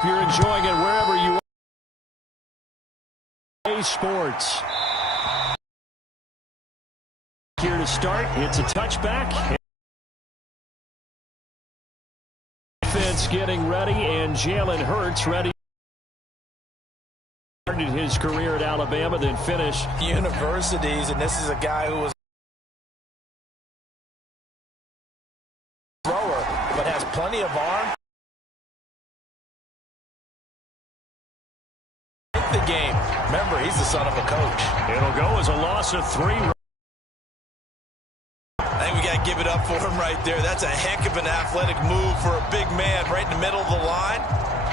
If you're enjoying it wherever you are, sports. Here to start, it's a touchback. Defense getting ready, and Jalen Hurts ready. Started his career at Alabama, then finished universities, and this is a guy who was a thrower, but has plenty of arm. The game. Remember, he's the son of a coach. It'll go as a loss of 3. I think we got to give it up for him right there. That's a heck of an athletic move for a big man right in the middle of the line.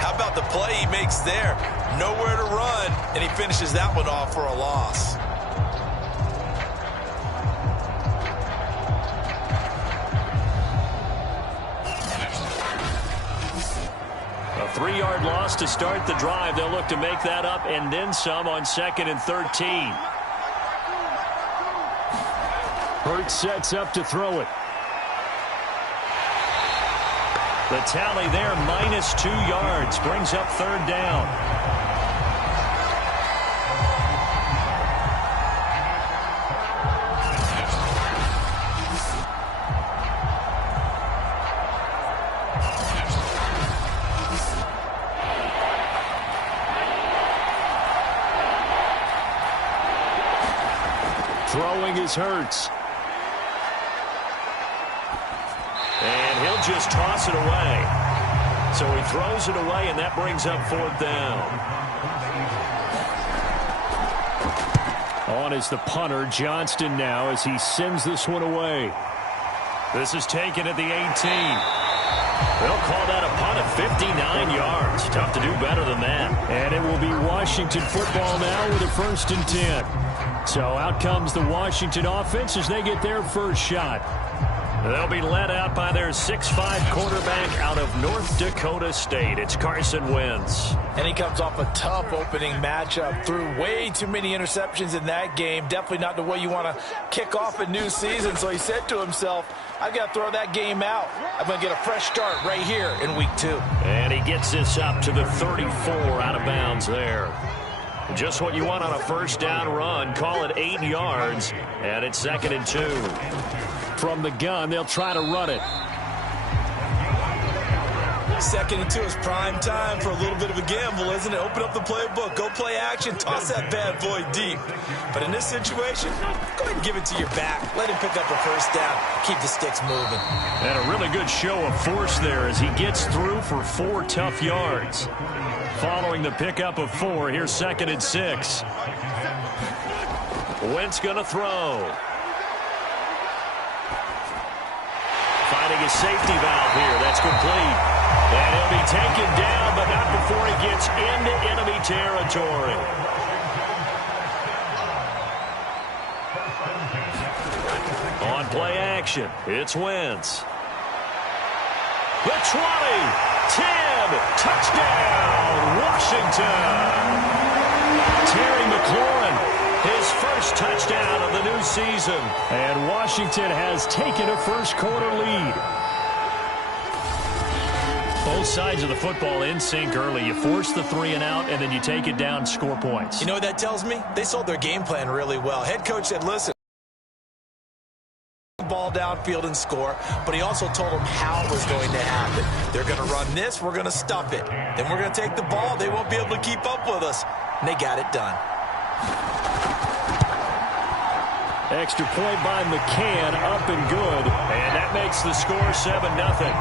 How about the play he makes there? Nowhere to run, and he finishes that one off for a loss. A 3-yard loss to start the drive. They'll look to make that up and then some on 2nd and 13. Hurts sets up to throw it. The tally there, -2 yards, brings up 3rd down. Throwing is Hurts. And he'll just toss it away. So he throws it away, and that brings up 4th down. On is the punter, Johnston, now as he sends this one away. This is taken at the 18. They'll call that a punt of 59 yards. Tough to do better than that. And it will be Washington football now with a 1st and 10. So out comes the Washington offense as they get their first shot. They'll be led out by their 6'5" quarterback out of North Dakota State. It's Carson Wentz. And he comes off a tough opening matchup. Threw way too many interceptions in that game. Definitely not the way you want to kick off a new season. So he said to himself, I've got to throw that game out. I'm going to get a fresh start right here in week 2. And he gets this up to the 34 out of bounds there. Just what you want on a 1st down run. Call it 8 yards, and it's 2nd and 2. From the gun, they'll try to run it. 2nd and 2 is prime time for a little bit of a gamble, isn't it? Open up the playbook, go play action, toss that bad boy deep. But in this situation, go ahead and give it to your back. Let him pick up a 1st down. Keep the sticks moving. And a really good show of force there as he gets through for 4 tough yards. Following the pickup of 4, here's 2nd and 6. Wentz going to throw. Finding a safety valve here. That's complete. And he'll be taken down, but not before he gets into enemy territory. On play action, it's Wentz. The 20, 10, touchdown, Washington. Terry McLaurin, his first touchdown of the new season. And Washington has taken a first-quarter lead. Both sides of the football in sync early. You force the 3 and out, and then you take it down, score points. You know what that tells me? They sold their game plan really well. Head coach said, listen, ball downfield and score, but he also told them how it was going to happen. They're going to run this, we're going to stuff it. Then we're going to take the ball, they won't be able to keep up with us. And they got it done. Extra point by McCann, up and good. And that makes the score 7-0.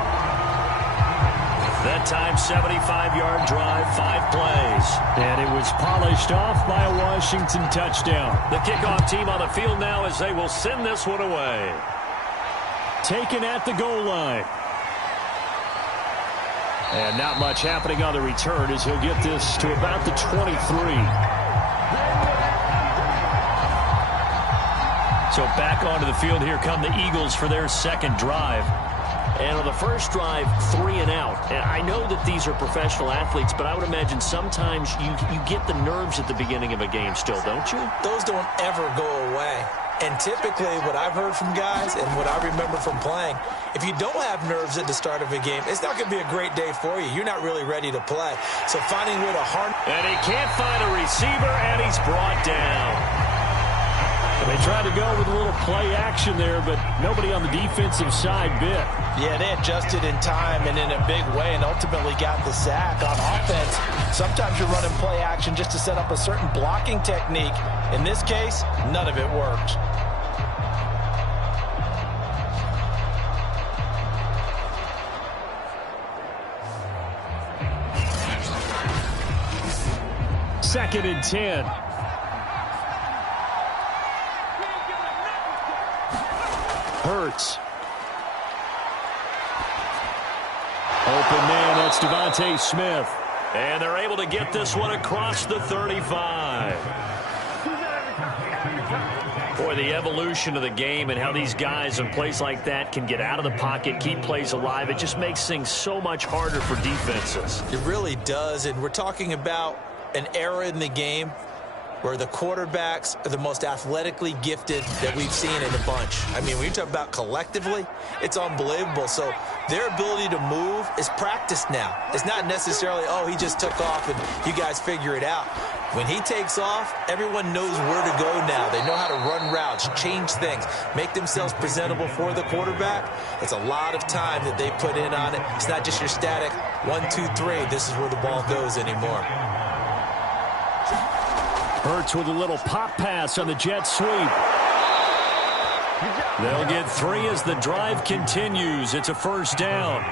That time, 75-yard drive, 5 plays. And it was polished off by a Washington touchdown. The kickoff team on the field now as they will send this one away. Taken at the goal line. And not much happening on the return as he'll get this to about the 23. So back onto the field, here come the Eagles for their 2nd drive. And on the first drive, 3 and out. And I know that these are professional athletes, but I would imagine sometimes you get the nerves at the beginning of a game still, don't you? Those don't ever go away. And typically what I've heard from guys and what I remember from playing, if you don't have nerves at the start of a game, it's not going to be a great day for you. You're not really ready to play. So finding a way to harness. And he can't find a receiver, and he's brought down. They tried to go with a little play action there, but nobody on the defensive side bit. Yeah, they adjusted in time and in a big way and ultimately got the sack. On offense, sometimes you're running play action just to set up a certain blocking technique. In this case, none of it worked. Second and 10. Hurts. Open man, that's Devontae Smith. And they're able to get this one across the 35. Boy, the evolution of the game and how these guys in plays like that can get out of the pocket, keep plays alive, it just makes things so much harder for defenses. It really does, and we're talking about an era in the game where the quarterbacks are the most athletically gifted that we've seen in a bunch. I mean, when you talk about collectively, it's unbelievable. So their ability to move is practiced now. It's not necessarily, oh, he just took off and you guys figure it out. When he takes off, everyone knows where to go now. They know how to run routes, change things, make themselves presentable for the quarterback. It's a lot of time that they put in on it. It's not just your static 1, 2, 3. This is where the ball goes anymore. Hurts with a little pop pass on the jet sweep. They'll get 3 as the drive continues. It's a first down.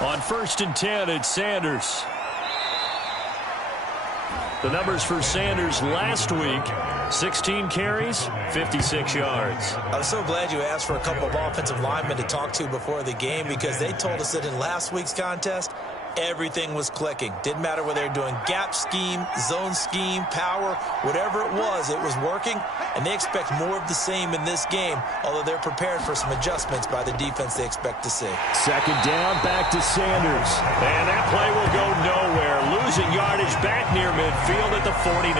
On 1st and 10, it's Sanders. The numbers for Sanders last week, 16 carries, 56 yards. I'm so glad you asked for a couple of offensive linemen to talk to before the game because they told us that in last week's contest, everything was clicking. Didn't matter whether they're doing gap scheme, zone scheme, power, whatever it was working, and they expect more of the same in this game, although they're prepared for some adjustments by the defense they expect to see. Second down, back to Sanders. And that play will go nowhere. Losing yardage back near midfield at the 49.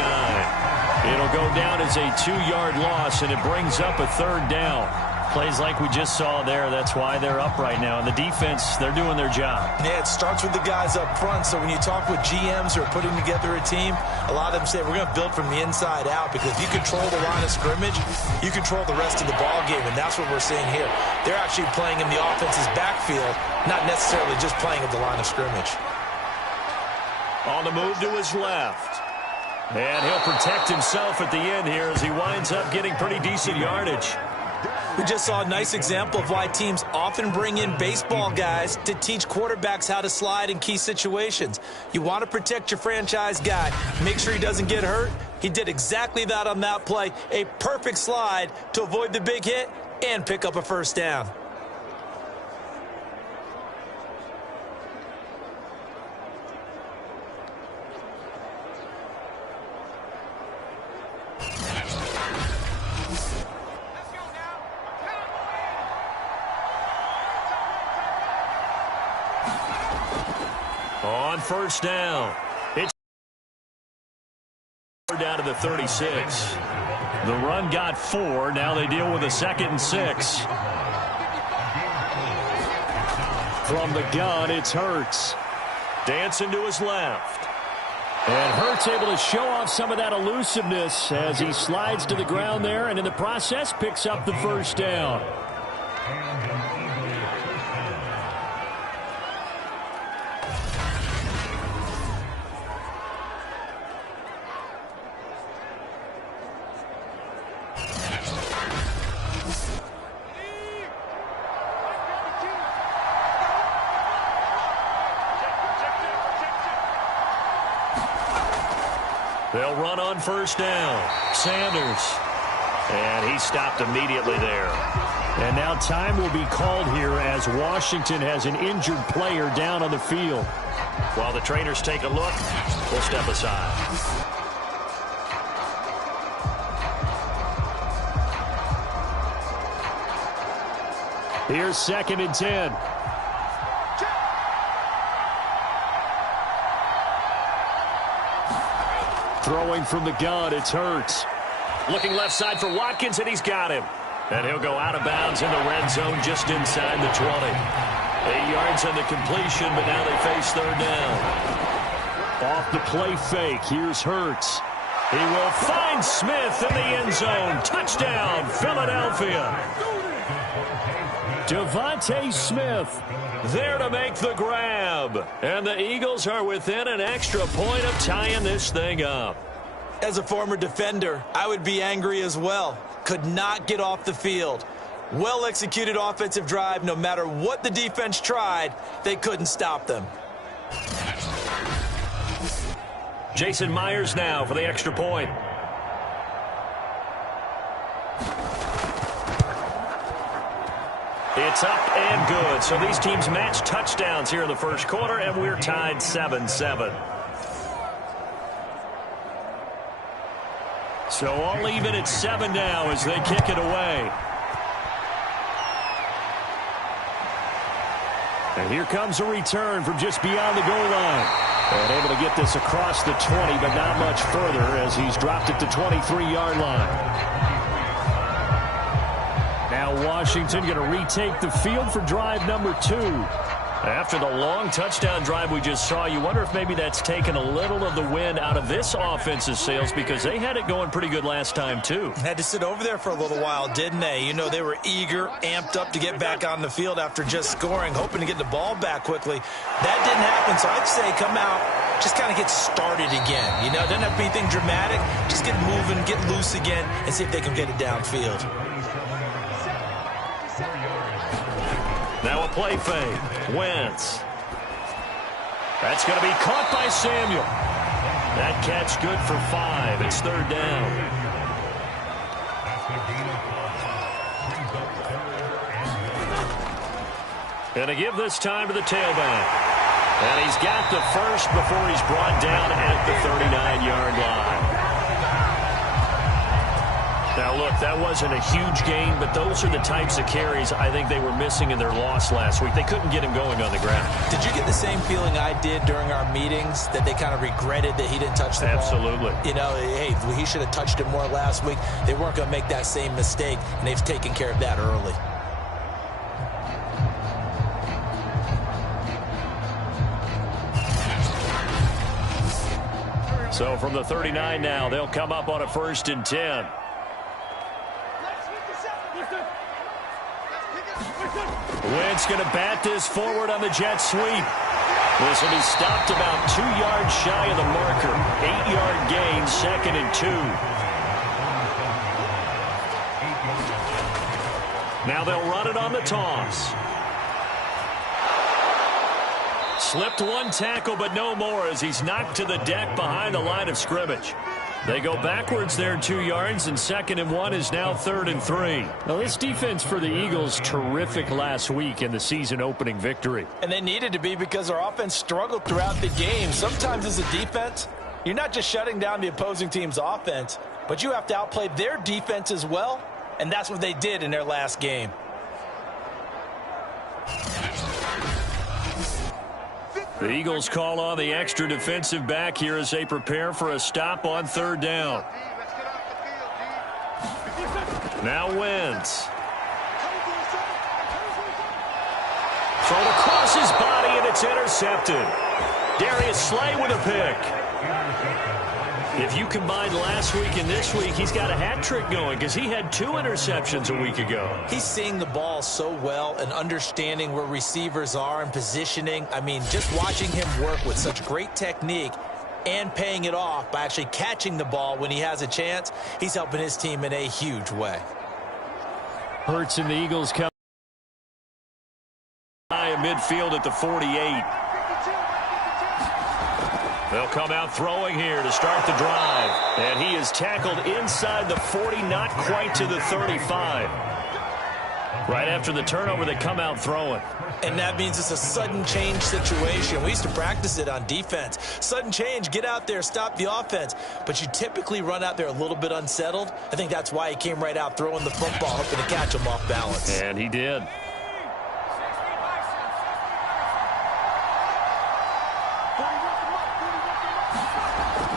It'll go down as a 2-yard loss, and it brings up a 3rd down. Plays like we just saw there. That's why they're up right now. And the defense, they're doing their job. Yeah, it starts with the guys up front. So when you talk with GMs who are putting together a team, a lot of them say we're going to build from the inside out because if you control the line of scrimmage, you control the rest of the ball game. And that's what we're seeing here. They're actually playing in the offense's backfield, not necessarily just playing at the line of scrimmage. On the move to his left. And he'll protect himself at the end here as he winds up getting pretty decent yardage. We just saw a nice example of why teams often bring in baseball guys to teach quarterbacks how to slide in key situations. You want to protect your franchise guy. Make sure he doesn't get hurt. He did exactly that on that play. A perfect slide to avoid the big hit and pick up a first down. On 1st down, it's down to the 36. The run got 4. Now they deal with a 2nd and 6. From the gun, it's Hurts. Dancing to his left. And Hurts able to show off some of that elusiveness as he slides to the ground there, and in the process picks up the first down. They'll run on 1st down. Sanders. And he stopped immediately there. And now time will be called here as Washington has an injured player down on the field. While the trainers take a look, we'll step aside. Here's 2nd and 10. Throwing from the gun, it's Hurts. Looking left side for Watkins, and he's got him. And he'll go out of bounds in the red zone just inside the 20. 8 yards on the completion, but now they face third down. Off the play fake, here's Hurts. He will find Smith in the end zone. Touchdown, Philadelphia. Devontae Smith there to make the grab. And the Eagles are within an extra point of tying this thing up. As a former defender, I would be angry as well. Could not get off the field. Well-executed offensive drive. No matter what the defense tried, they couldn't stop them. Jason Myers now for the extra point. It's up and good. So these teams match touchdowns here in the first quarter, and we're tied 7-7. So all even at 7 now as they kick it away. And here comes a return from just beyond the goal line. And able to get this across the 20, but not much further as he's dropped it to 23-yard line. Now Washington going to retake the field for drive number 2. After the long touchdown drive we just saw, you wonder if maybe that's taken a little of the wind out of this offense's sails because they had it going pretty good last time, too. Had to sit over there for a little while, didn't they? You know, they were eager, amped up to get back on the field after just scoring, hoping to get the ball back quickly. That didn't happen, so I'd say come out, just kind of get started again. You know, it doesn't have to be anything dramatic. Just get moving, get loose again, and see if they can get it downfield. Now a play fake. Wentz. That's going to be caught by Samuel. That catch good for 5. It's third down. Going to give this time to the tailback. And he's got the first before he's brought down at the 39-yard line. Now, look, that wasn't a huge gain, but those are the types of carries I think they were missing in their loss last week. They couldn't get him going on the ground. Did you get the same feeling I did during our meetings, that they kind of regretted that he didn't touch the ball? Absolutely. You know, hey, he should have touched it more last week. They weren't going to make that same mistake, and they've taken care of that early. So from the 39 now, they'll come up on a 1st and 10. Wentz going to bat this forward on the jet sweep. This will be stopped about 2 yards shy of the marker. 8-yard gain, 2nd and 2. Now they'll run it on the toss. Slipped one tackle, but no more as he's knocked to the deck behind the line of scrimmage. They go backwards there 2 yards, and 2nd and 1 is now 3rd and 3. Now, this defense for the Eagles, terrific last week in the season-opening victory. And they needed to be because our offense struggled throughout the game. Sometimes as a defense, you're not just shutting down the opposing team's offense, but you have to outplay their defense as well, and that's what they did in their last game. The Eagles call on the extra defensive back here as they prepare for a stop on 3rd down. Now Wentz. Thrown across his body, and it's intercepted. Darius Slay with a pick. If you combine last week and this week, he's got a hat trick going because he had 2 interceptions a week ago. He's seeing the ball so well and understanding where receivers are and positioning. I mean, just watching him work with such great technique and paying it off by actually catching the ball when he has a chance, he's helping his team in a huge way. Hurts and the Eagles come high in midfield at the 48. They'll come out throwing here to start the drive. And he is tackled inside the 40, not quite to the 35. Right after the turnover, they come out throwing. And that means it's a sudden change situation. We used to practice it on defense. Sudden change, get out there, stop the offense. But you typically run out there a little bit unsettled. I think that's why he came right out throwing the football, hoping to catch him off balance. And he did.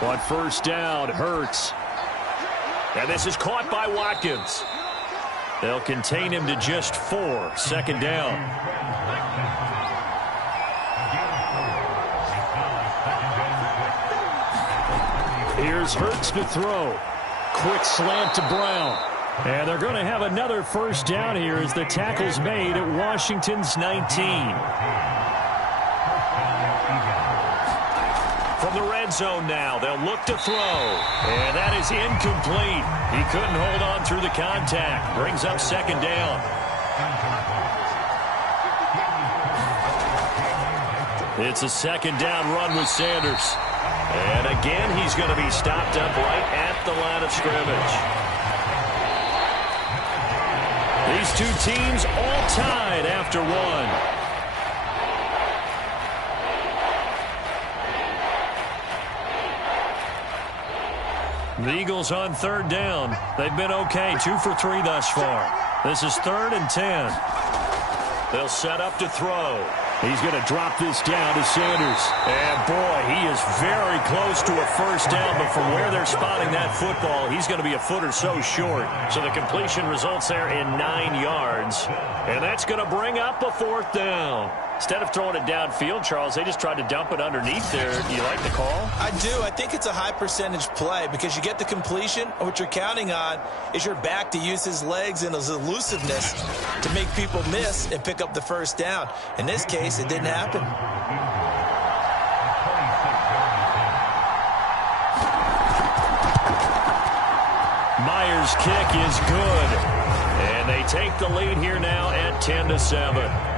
On first down, Hurts. And this is caught by Watkins. They'll contain him to just 4. Second down. Here's Hurts to throw. Quick slant to Brown. And they're going to have another first down here as the tackle's made at Washington's 19. From the red zone now, they'll look to throw. And that is incomplete. He couldn't hold on through the contact. Brings up second down. It's a second down run with Sanders. And again, he's going to be stopped up right at the line of scrimmage. These two teams all tied after one. The Eagles on third down. They've been okay, 2 for 3 thus far. This is 3rd and 10. They'll set up to throw. He's going to drop this down to Sanders. And boy, he is very close to a first down, but from where they're spotting that football, he's going to be a foot or so short. So the completion results there in 9 yards. And that's going to bring up a 4th down. Instead of throwing it downfield, Charles, they just tried to dump it underneath there. Do you like the call? I do. I think it's a high percentage play because you get the completion. And what you're counting on is your back to use his legs and his elusiveness to make people miss and pick up the first down. In this case, it didn't happen. Myers' kick is good. And they take the lead here now at 10-7.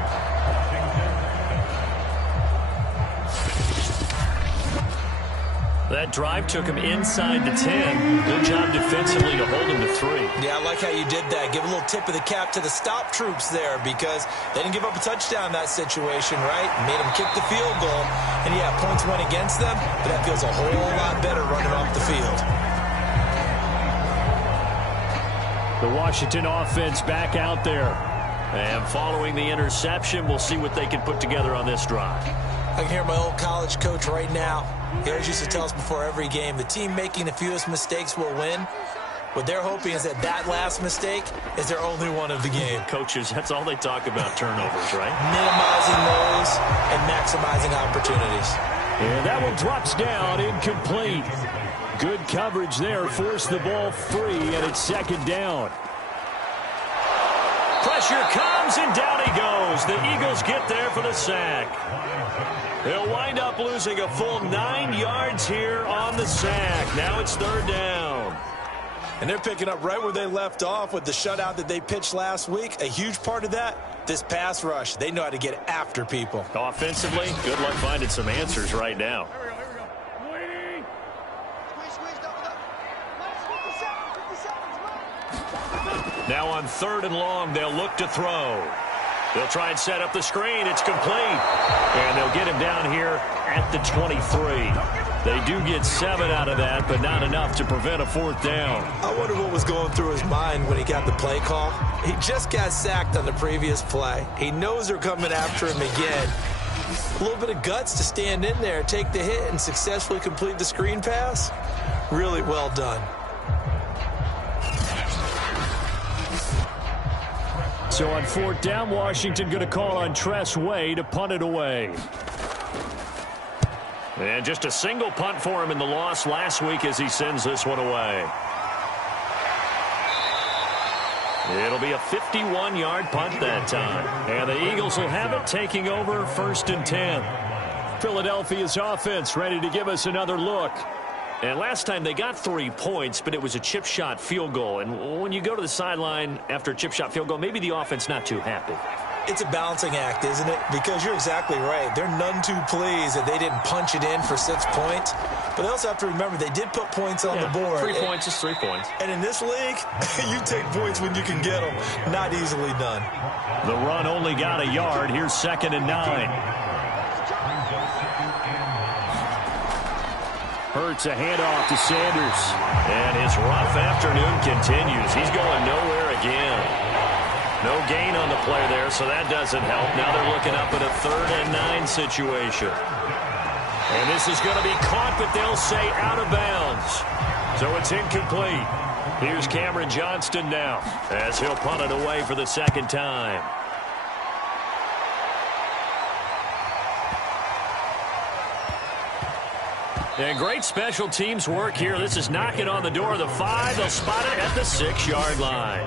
That drive took him inside the 10. Good job defensively to hold him to 3. Yeah, I like how you did that. Give a little tip of the cap to the stop troops there because they didn't give up a touchdown in that situation, right? Made them kick the field goal. And, yeah, points went against them, but that feels a whole lot better running off the field. The Washington offense back out there. And following the interception, we'll see what they can put together on this drive. I can hear my old college coach right now. He always used to tell us before every game, the team making the fewest mistakes will win. What they're hoping is that that last mistake is their only one of the game. Coaches, that's all they talk about, turnovers, right? Minimizing those and maximizing opportunities. And that one drops down, incomplete. Good coverage there, forced the ball free, and it's second down. Pressure comes, and down he goes. The Eagles get there for the sack. They'll wind up losing a full 9 yards here on the sack. Now it's third down. And they're picking up right where they left off with the shutout that they pitched last week. A huge part of that, this pass rush. They know how to get after people. Offensively, good luck finding some answers right now. Now on 3rd and long, they'll look to throw. They'll try and set up the screen. It's complete. And they'll get him down here at the 23. They do get 7 out of that, but not enough to prevent a 4th down. I wonder what was going through his mind when he got the play call. He just got sacked on the previous play. He knows they're coming after him again. A little bit of guts to stand in there, take the hit, and successfully complete the screen pass. Really well done. So on 4th down, Washington going to call on Tress Way to punt it away. And just a single punt for him in the loss last week as he sends this one away. It'll be a 51-yard punt that time. And the Eagles will have it, taking over 1st and 10. Philadelphia's offense ready to give us another look. And last time they got 3 points, but it was a chip shot field goal. And when you go to the sideline after a chip shot field goal, maybe the offense not too happy. It's a balancing act, isn't it? Because you're exactly right. They're none too pleased that they didn't punch it in for 6 points. But they also have to remember they did put points on the board. 3 points is 3 points. And in this league, you take points when you can get them. Not easily done. The run only got a yard. Here's 2nd and 9. Hurts a handoff to Sanders. And his rough afternoon continues. He's going nowhere again. No gain on the play there, so that doesn't help. Now they're looking up at a 3rd and 9 situation. And this is going to be caught, but they'll say out of bounds. So it's incomplete. Here's Cameron Johnston now as he'll punt it away for the second time. And great special teams work here. This is knocking on the door of the 5. They'll spot it at the 6-yard line.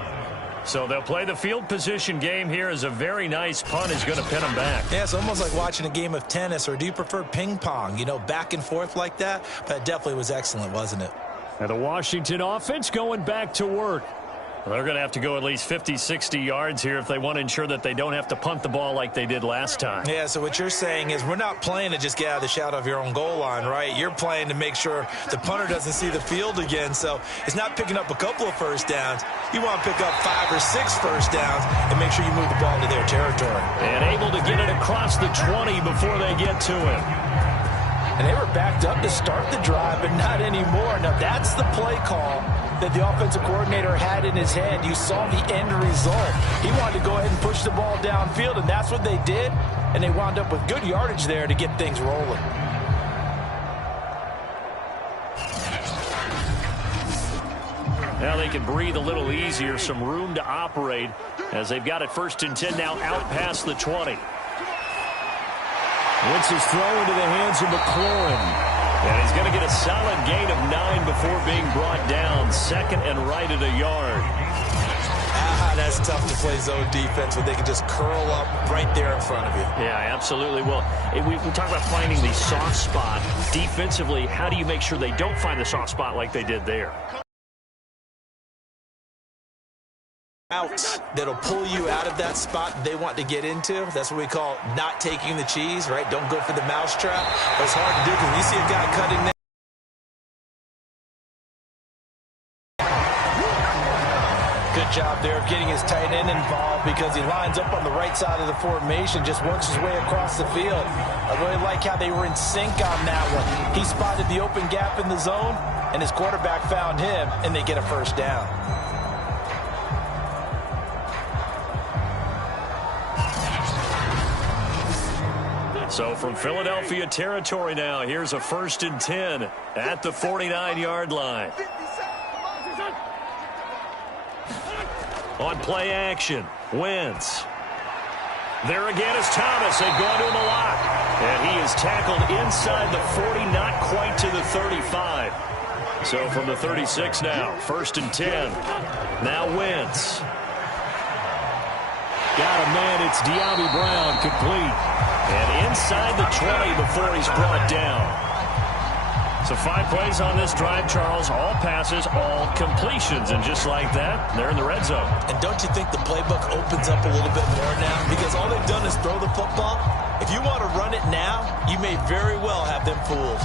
So they'll play the field position game here as a very nice punt is going to pin them back. Yeah, it's almost like watching a game of tennis, or do you prefer ping pong? You know, back and forth like that? But it definitely was excellent, wasn't it? And the Washington offense going back to work. Well, they're going to have to go at least 50, 60 yards here if they want to ensure that they don't have to punt the ball like they did last time. Yeah, so what you're saying is we're not playing to just get out of the shadow of your own goal line, right? You're playing to make sure the punter doesn't see the field again. So it's not picking up a couple of first downs. You want to pick up 5 or 6 first downs and make sure you move the ball into their territory. And able to get it across the 20 before they get to him. And they were backed up to start the drive, but not anymore. Now, that's the play call that the offensive coordinator had in his head. You saw the end result. He wanted to go ahead and push the ball downfield, and that's what they did. And they wound up with good yardage there to get things rolling. Now they can breathe a little easier, some room to operate as they've got it 1st and 10 now out past the 20. Wentz is throw into the hands of McLaurin. And he's going to get a solid gain of 9 before being brought down. 2nd and right at a yard. That's tough to play zone defense when they can just curl up right there in front of you. Yeah, absolutely. Well, we talk about finding the soft spot. Defensively, how do you make sure they don't find the soft spot like they did there? Out that'll pull you out of that spot they want to get into. That's what we call not taking the cheese, right? Don't go for the mousetrap. But it's hard to do because when you see a guy cutting there. Good job there of getting his tight end involved because he lines up on the right side of the formation, just works his way across the field. I really like how they were in sync on that one. He spotted the open gap in the zone, and his quarterback found him, and they get a first down. So from Philadelphia territory now, here's a 1st and 10 at the 49-yard line. On play action, Wentz. There again is Thomas. They've gone to him a lot. And he is tackled inside the 40, not quite to the 35. So from the 36 now, 1st and 10. Now Wentz. Got a man, it's De'Ami Brown, complete. And inside the 20 before he's brought down. So 5 plays on this drive, Charles. All passes, all completions. And just like that, they're in the red zone. And don't you think the playbook opens up a little bit more now? Because all they've done is throw the football. If you want to run it now, you may very well have them fooled.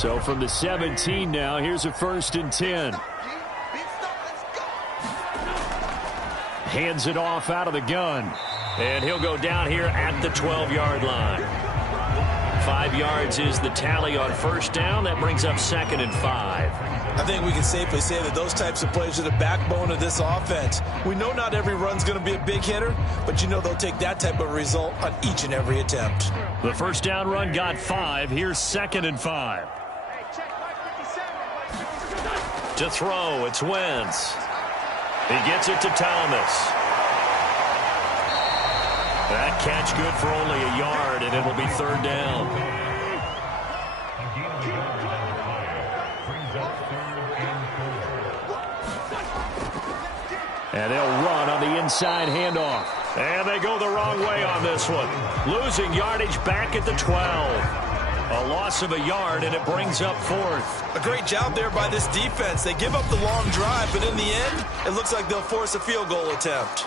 So from the 17 now, here's a 1st and 10. Hands it off out of the gun. And he'll go down here at the 12-yard line. 5 yards is the tally on 1st down. That brings up 2nd and 5. I think we can safely say that those types of plays are the backbone of this offense. We know not every run's going to be a big hitter, but you know they'll take that type of result on each and every attempt. The 1st down run got 5. Here's 2nd and 5. To throw, it's Wentz. He gets it to Thomas. That catch good for only a yard, and it'll be 3rd down. And they'll run on the inside handoff. And they go the wrong way on this one. Losing yardage back at the 12. A loss of a yard, and it brings up 4th. A great job there by this defense. They give up the long drive, but in the end, it looks like they'll force a field goal attempt.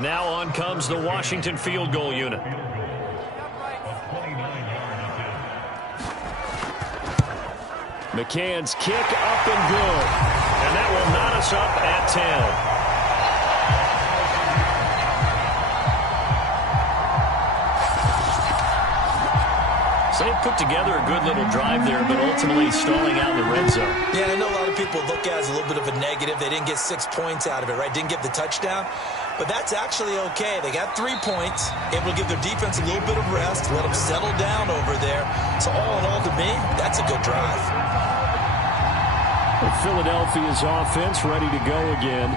Now on comes the Washington field goal unit. McCann's kick up and good. And that will knot us up at 10. So they put together a good little drive there, but ultimately stalling out in the red zone. Yeah, I know a lot of people look at it as a little bit of a negative. They didn't get 6 points out of it, right? Didn't get the touchdown. But that's actually okay. They got 3 points, able to give their defense a little bit of rest, let them settle down over there. So all in all, to me, that's a good drive. Philadelphia's offense ready to go again,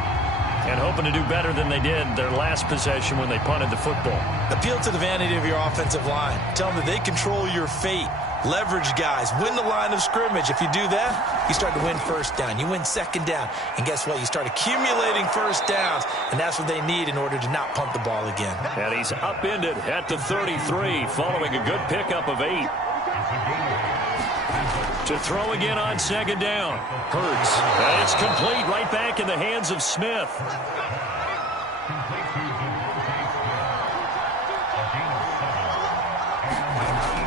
and hoping to do better than they did their last possession when they punted the football. Appeal to the vanity of your offensive line. Tell them that they control your fate. Leverage guys. Win the line of scrimmage. If you do that, you start to win first down. You win second down. And guess what? You start accumulating first downs. And that's what they need in order to not punt the ball again. And he's upended at the 33 following a good pickup of 8. To throw again on second down. Hurts. And it's complete right back in the hands of Smith.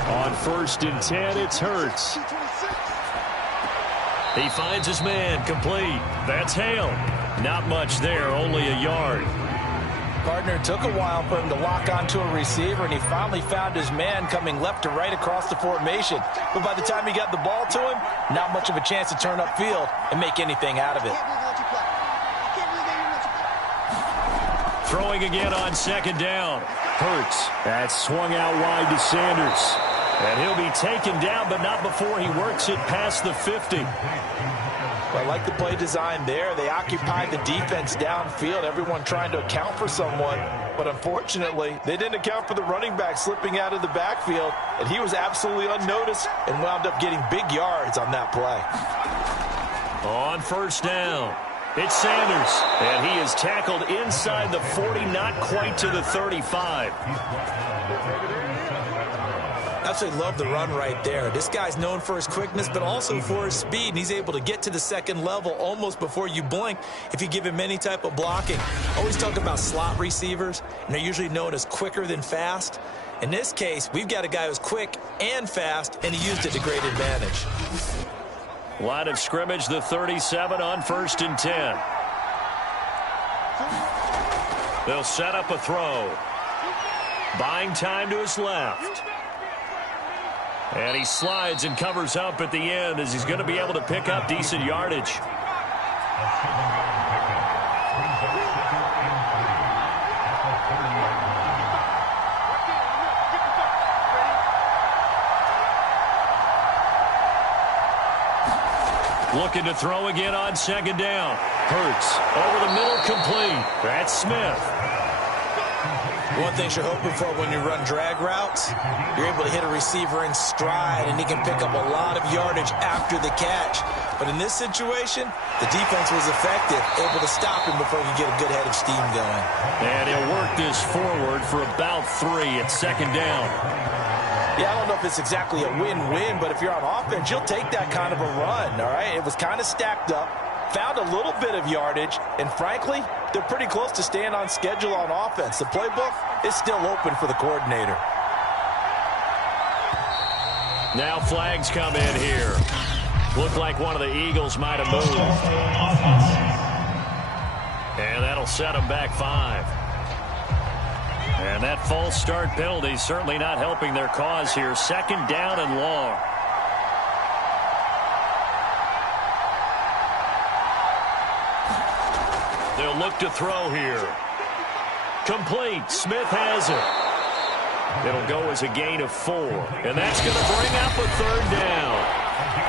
On 1st and 10, it's Hurts. He finds his man, complete. That's Hale. Not much there, only a yard. Partner, took a while for him to lock onto a receiver, and he finally found his man coming left to right across the formation. But by the time he got the ball to him, not much of a chance to turn upfield and make anything out of it. Throwing again on second down. Hurts. That's swung out wide to Sanders. And he'll be taken down, but not before he works it past the 50. I like the play design there. They occupied the defense downfield, everyone trying to account for someone. But unfortunately, they didn't account for the running back slipping out of the backfield, and he was absolutely unnoticed and wound up getting big yards on that play. On 1st down, it's Sanders, and he is tackled inside the 40, not quite to the 35. Absolutely love the run right there. This guy's known for his quickness, but also for his speed. And he's able to get to the second level almost before you blink if you give him any type of blocking. Always talk about slot receivers, and they're usually known as quicker than fast. In this case, we've got a guy who's quick and fast, and he used it to great advantage. Line of scrimmage, the 37 on 1st and 10. They'll set up a throw. Buying time to his left. And he slides and covers up at the end as he's going to be able to pick up decent yardage. Looking to throw again on second down. Hurts over the middle, complete. That's Smith. One thing you're hoping for when you run drag routes, you're able to hit a receiver in stride, and he can pick up a lot of yardage after the catch. But in this situation, the defense was effective, able to stop him before he could get a good head of steam going. And he'll work this forward for about 3 at second down. Yeah, I don't know if it's exactly a win-win, but if you're on offense, you'll take that kind of a run, all right? It was kind of stacked up, found a little bit of yardage, and frankly, they're pretty close to staying on schedule on offense. The playbook is still open for the coordinator. Now flags come in here. Looked like one of the Eagles might have moved. And that'll set them back 5. And that false start penalty certainly not helping their cause here. Second down and long. They'll look to throw here. Complete. Smith has it. It'll go as a gain of 4. And that's going to bring up a third down.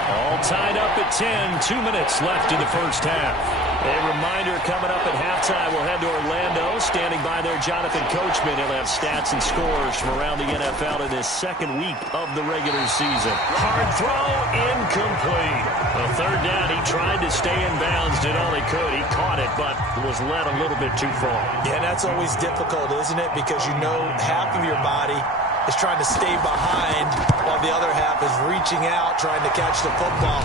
All tied up at 10. 2 minutes left in the first half. A reminder coming up at halftime. We'll head to Orlando. Standing by there, Jonathan Coachman. He'll have stats and scores from around the NFL in his second week of the regular season. Hard throw, incomplete. A third down. He tried to stay in bounds, did all he could. He caught it, but was led a little bit too far. Yeah, that's always difficult, isn't it? Because you know half of your body is trying to stay behind while the other half is reaching out, trying to catch the football.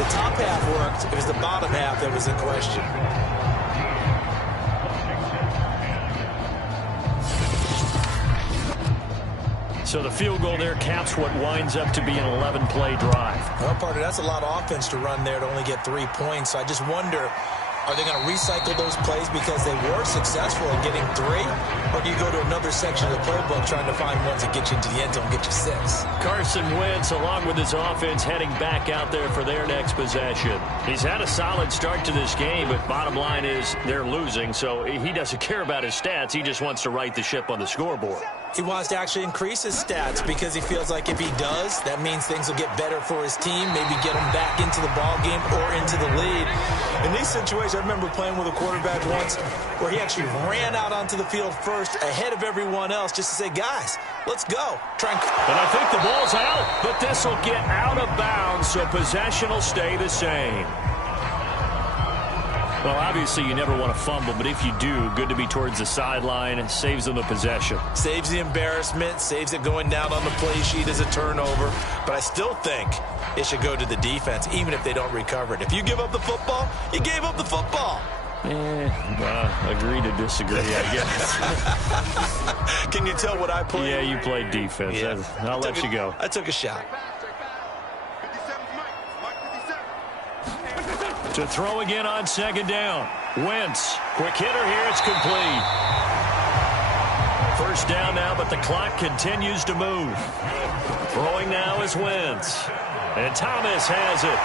The top half worked. It was the bottom half that was in question. So the field goal there caps what winds up to be an 11-play drive. Well, partner, that's a lot of offense to run there to only get 3 points. So I just wonder, Are they going to recycle those plays because they were successful in getting 3? Or do you go to another section of the playbook trying to find ones that get you into the end zone and get you 6? Carson Wentz, along with his offense, heading back out there for their next possession. He's had a solid start to this game, but bottom line is they're losing, so he doesn't care about his stats. He just wants to right the ship on the scoreboard. He wants to actually increase his stats because he feels like if he does, that means things will get better for his team, maybe get him back into the ball game or into the lead. In these situations, I remember playing with a quarterback once where he actually ran out onto the field first ahead of everyone else just to say, guys, let's go. And I think the ball's out, but this will get out of bounds, so possession will stay the same. Well, obviously, you never want to fumble, but if you do, good to be towards the sideline. Saves them the possession. Saves the embarrassment, saves it going down on the play sheet as a turnover. But I still think it should go to the defense, even if they don't recover it. If you give up the football, you gave up the football. Agree to disagree, I guess. Can you tell what I played? Yeah, you played defense. Yeah. I'll let you go. I took a shot. To throw again on second down. Wentz, quick hitter here, it's complete. First down now, but the clock continues to move. Throwing now is Wentz. And Thomas has it.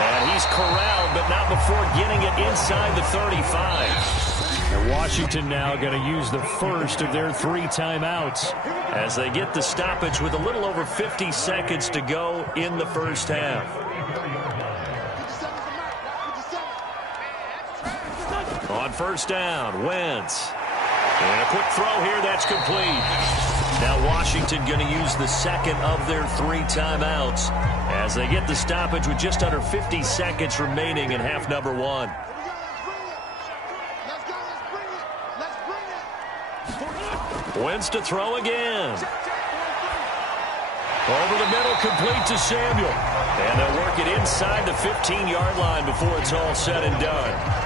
And he's corralled, but not before getting it inside the 35. And Washington now going to use the first of their 3 timeouts as they get the stoppage with a little over 50 seconds to go in the first half. On first down, Wentz. And a quick throw here, that's complete. Now Washington going to use the second of their 3 timeouts as they get the stoppage with just under 50 seconds remaining in half number 1. Wentz to throw again. Over the middle, complete to Samuel. And they'll work it inside the 15-yard line before it's all said and done.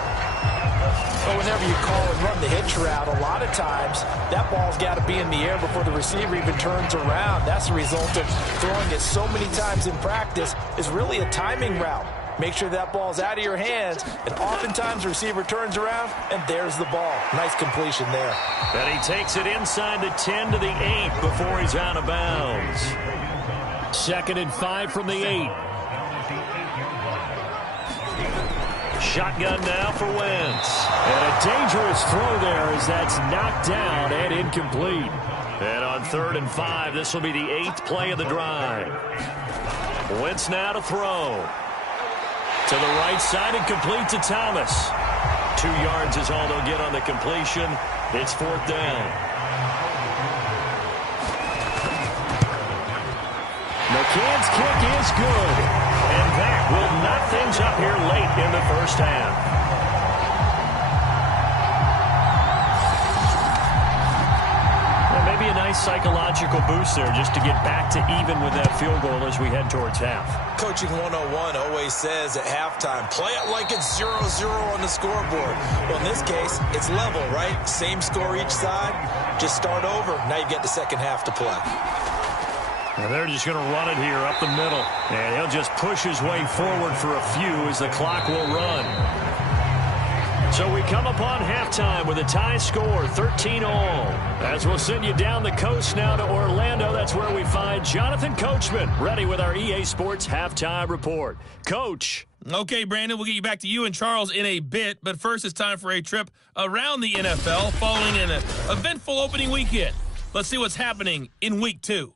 But whenever you call and run the hitch route, a lot of times that ball's got to be in the air before the receiver even turns around. That's the result of throwing it so many times in practice is really a timing route. Make sure that ball's out of your hands, and oftentimes the receiver turns around, and there's the ball. Nice completion there. And he takes it inside the 10 to the 8 before he's out of bounds. 2nd and 5 from the 8. Shotgun now for Wentz. And a dangerous throw there as that's knocked down and incomplete. And on 3rd and 5, this will be the 8th play of the drive. Wentz now to throw. To the right side and complete to Thomas. 2 yards is all they'll get on the completion. It's 4th down. McCann's kick is good. And that will knock things up here late in the first half. Well, maybe a nice psychological boost there just to get back to even with that field goal as we head towards half. Coaching 101 always says at halftime, play it like it's 0-0 on the scoreboard. Well, in this case, it's level, right? Same score each side. Just start over. Now you get the second half to play. And they're just going to run it here up the middle. And he'll just push his way forward for a few as the clock will run. So we come upon halftime with a tie score, 13-all. As we'll send you down the coast now to Orlando, that's where we find Jonathan Coachman, ready with our EA Sports Halftime Report. Coach. Okay, Brandon, we'll get you back to you and Charles in a bit. But first, it's time for a trip around the NFL following an eventful opening weekend. Let's see what's happening in Week 2.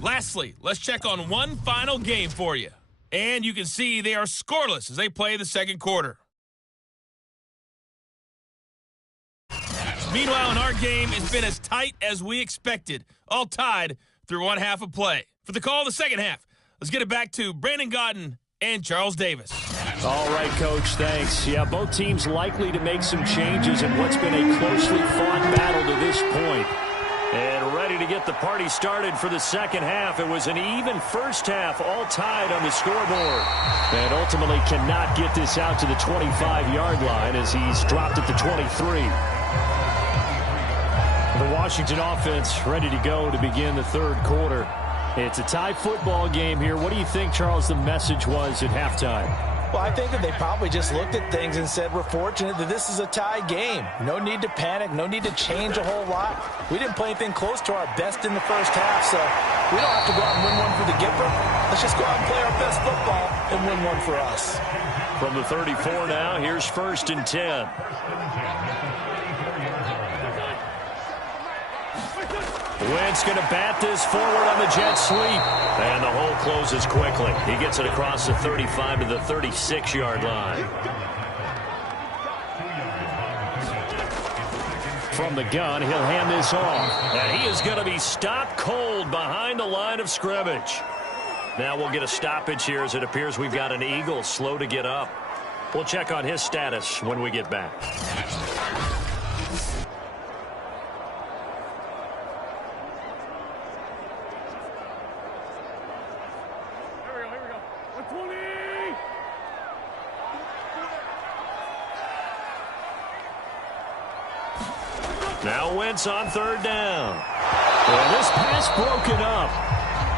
Lastly, let's check on one final game for you. And you can see they are scoreless as they play the second quarter. Meanwhile, in our game, it's been as tight as we expected, all tied through one half of play. For the call of the second half, let's get it back to Brandon Gaudin and Charles Davis. All right, Coach, thanks. Yeah, both teams likely to make some changes in what's been a closely fought battle to this point. And ready to to get the party started for the second half. It was an even first half, all tied on the scoreboard. And ultimately cannot get this out to the 25-yard line as he's dropped at the 23. The Washington offense ready to go to begin the third quarter. It's a tie football game here. What do you think, Charles, the message was at halftime? Well, I think that they probably just looked at things and said, we're fortunate that this is a tie game. No need to panic. No need to change a whole lot. We didn't play anything close to our best in the first half, so we don't have to go out and win one for the Gipper. Let's just go out and play our best football and win one for us. From the 34 now, here's 1st and 10. Wentz going to bat this forward on the jet sweep. And the hole closes quickly. He gets it across the 35 to the 36-yard line. From the gun, he'll hand this off. And he is going to be stopped cold behind the line of scrimmage. Now we'll get a stoppage here as it appears we've got an Eagle slow to get up. We'll check on his status when we get back. Now Wentz on 3rd down. And this pass broken up.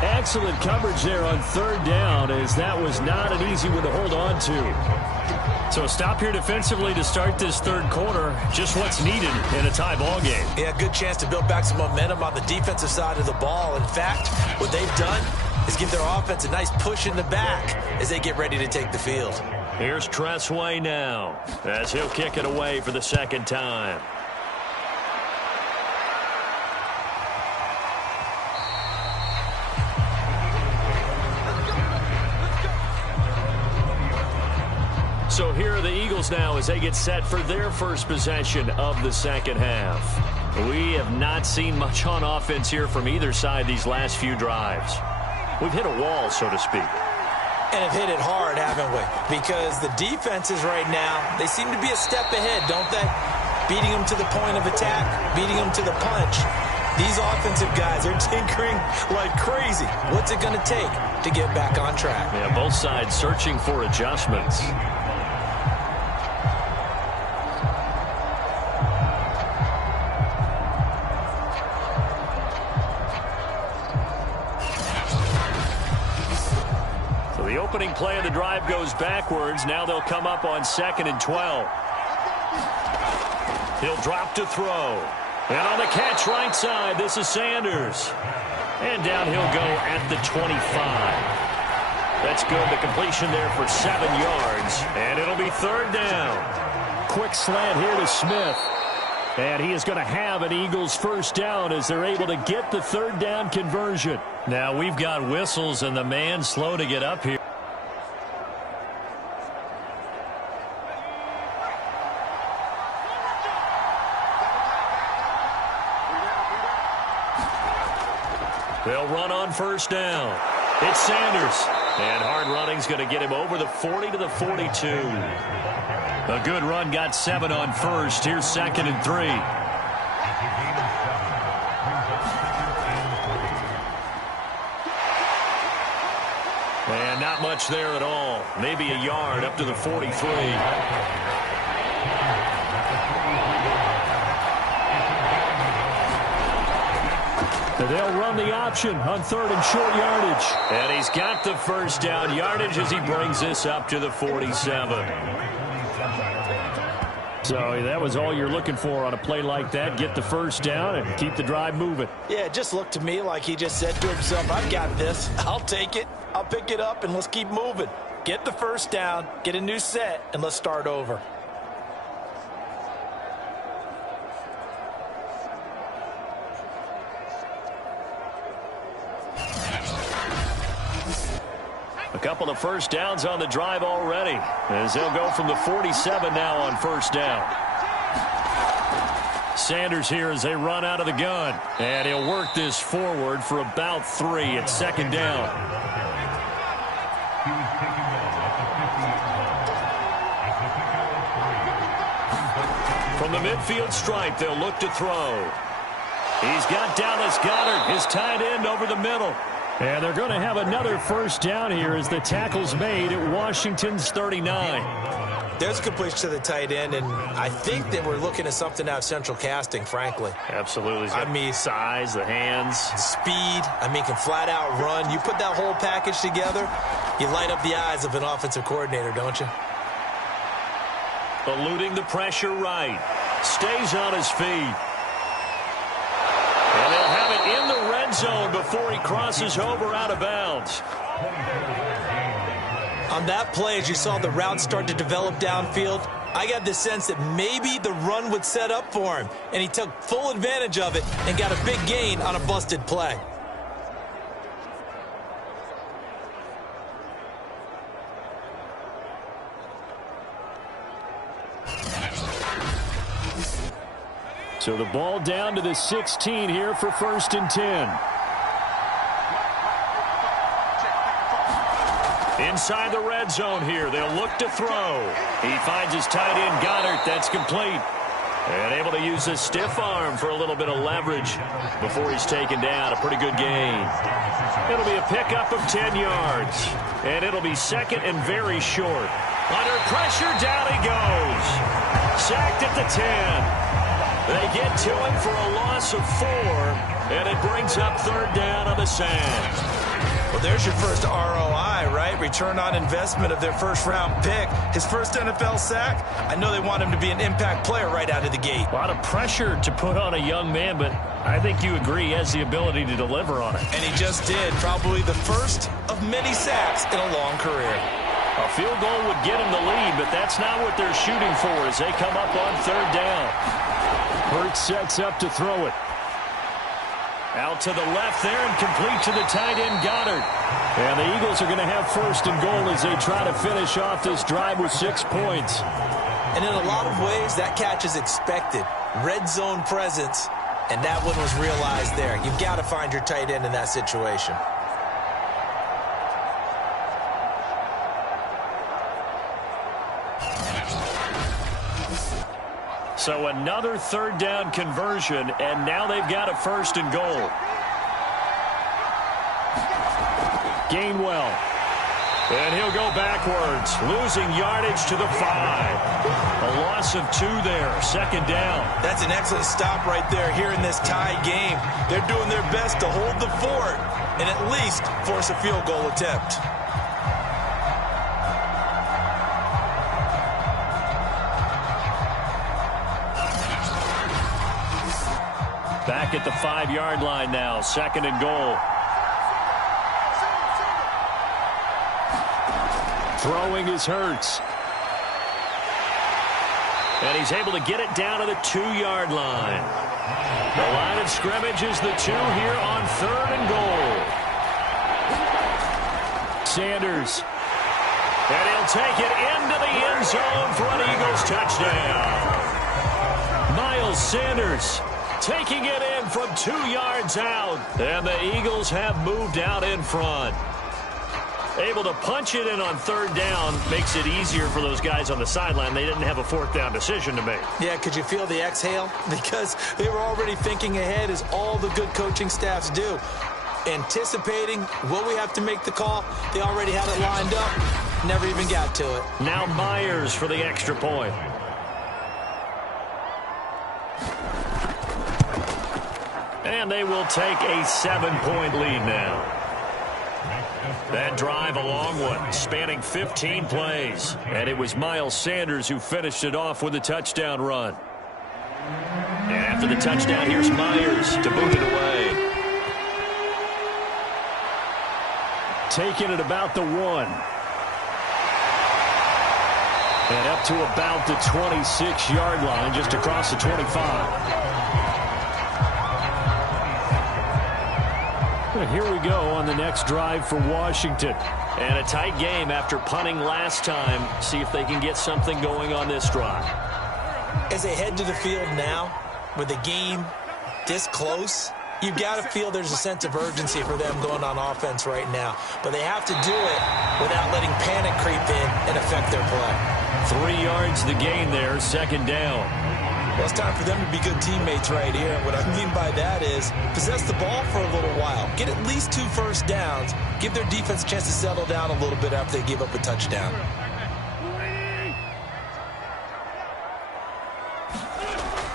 Excellent coverage there on 3rd down, as that was not an easy one to hold on to. So a stop here defensively to start this third quarter. Just what's needed in a tie ball game. Yeah, good chance to build back some momentum on the defensive side of the ball. In fact, what they've done is give their offense a nice push in the back as they get ready to take the field. Here's Tressway now, as he'll kick it away for the second time. So here are the Eagles now as they get set for their first possession of the second half. We have not seen much on offense here from either side these last few drives. We've hit a wall, so to speak. And have hit it hard, haven't we? Because the defenses right now, they seem to be a step ahead, don't they? Beating them to the point of attack, beating them to the punch. These offensive guys are tinkering like crazy. What's it going to take to get back on track? Yeah, both sides searching for adjustments. The opening play of the drive goes backwards. Now they'll come up on 2nd and 12. He'll drop to throw. And on the catch right side, this is Sanders. And down he'll go at the 25. That's good. The completion there for 7 yards. And it'll be 3rd down. Quick slant here to Smith. And he is going to have an Eagles first down as they're able to get the 3rd down conversion. Now we've got whistles and the man slow to get up here. They'll run on 1st down. It's Sanders. And hard running's going to get him over the 40 to the 42. A good run, got 7 on 1st. Here's 2nd and 3. And not much there at all. Maybe a yard up to the 43. They'll run the option on 3rd and short yardage. And he's got the first down yardage as he brings this up to the 47. So that was all you're looking for on a play like that. Get the first down and keep the drive moving. Yeah, it just looked to me like he just said to himself, I've got this. I'll take it. I'll pick it up, and let's keep moving. Get the first down, get a new set, and let's start over. A couple of first downs on the drive already, as they'll go from the 47 now on 1st down. Sanders here as they run out of the gun, and he'll work this forward for about 3 at 2nd down. From the midfield stripe, they'll look to throw. He's got Dallas Goedert, his tight end, over the middle. And they're going to have another first down here as the tackle's made at Washington's 39. There's a completion to the tight end, and I think they were looking at something out of Central Casting, frankly. Absolutely. I mean, size, the hands. Speed. I mean, can flat out run. You put that whole package together, you light up the eyes of an offensive coordinator, don't you? Eluding the pressure right. Stays on his feet. And they'll have it in the red zone before he crosses over out of bounds. On that play, as you saw the route start to develop downfield, I got the sense that maybe the run would set up for him, and he took full advantage of it and got a big gain on a busted play. So the ball down to the 16 here for 1st and 10. Inside the red zone here, they'll look to throw. He finds his tight end, Goedert. That's complete. And able to use his stiff arm for a little bit of leverage before he's taken down. A pretty good gain. It'll be a pickup of 10 yards. And it'll be second and very short. Under pressure, down he goes. Sacked at the 10. They get to him for a loss of 4, and it brings up 3rd down on the sand. Well, there's your first ROI, right? Return on investment of their first-round pick. His first NFL sack, I know they want him to be an impact player right out of the gate. A lot of pressure to put on a young man, but I think you agree he has the ability to deliver on it. And he just did. Probably the first of many sacks in a long career. A field goal would get him the lead, but that's not what they're shooting for as they come up on 3rd down. Hurts sets up to throw it. Out to the left there and complete to the tight end, Goedert. And the Eagles are going to have 1st and goal as they try to finish off this drive with 6 points. And in a lot of ways, that catch is expected. Red zone presence, and that one was realized there. You've got to find your tight end in that situation. So another 3rd down conversion, and now they've got a 1st and goal. Gainwell. And he'll go backwards, losing yardage to the 5. A loss of 2 there, 2nd down. That's an excellent stop right there here in this tie game. They're doing their best to hold the fort and at least force a field goal attempt. Back at the 5-yard line now, 2nd and goal. Throwing is Hurts. And he's able to get it down to the 2-yard line. The line of scrimmage is the 2 here on 3rd and goal. Sanders. And he'll take it into the end zone for an Eagles touchdown. Miles Sanders taking it in from 2 yards out. And the Eagles have moved out in front. Able to punch it in on 3rd down makes it easier for those guys on the sideline. They didn't have a 4th down decision to make. Yeah, could you feel the exhale? Because they were already thinking ahead, as all the good coaching staffs do. Anticipating, will we have to make the call? They already had it lined up. Never even got to it. Now Myers for the extra point. And they will take a 7-point lead now. That drive, a long one, spanning 15 plays. And it was Miles Sanders who finished it off with a touchdown run. And after the touchdown, here's Myers to boot it away. Taking it about the 1. And up to about the 26-yard line, just across the 25. Here we go on the next drive for Washington. And a tight game after punting last time. See if they can get something going on this drive. As they head to the field now, with the game this close, you've got to feel there's a sense of urgency for them going on offense right now. But they have to do it without letting panic creep in and affect their play. 3 yards the gain there, 2nd down. Well, it's time for them to be good teammates right here. And what I mean by that is possess the ball for a little while. Get at least 2 first downs. Give their defense a chance to settle down a little bit after they give up a touchdown.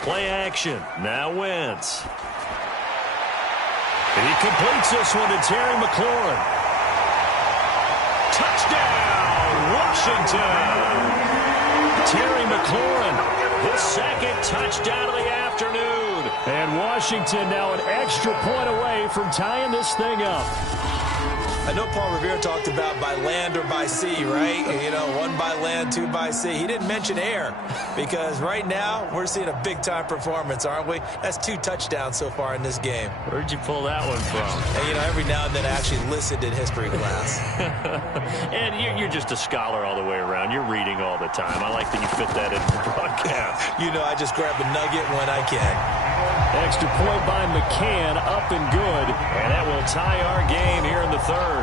Play action. Now Wentz. And he completes this one to Terry McLaurin. Touchdown, Washington. Terry McLaurin, his second touchdown of the afternoon. And Washington now an extra point away from tying this thing up. I know Paul Revere talked about by land or by sea, right? You know, 1 by land, 2 by sea. He didn't mention air because right now we're seeing a big-time performance, aren't we? That's 2 touchdowns so far in this game. Where'd you pull that one from? And, you know, every now and then I actually listened in history class. And you're just a scholar all the way around. You're reading all the time. I like that you fit that in the broadcast. You know, I just grab a nugget when I can. Extra point by McCann, up and good. And that will tie our game here in the third.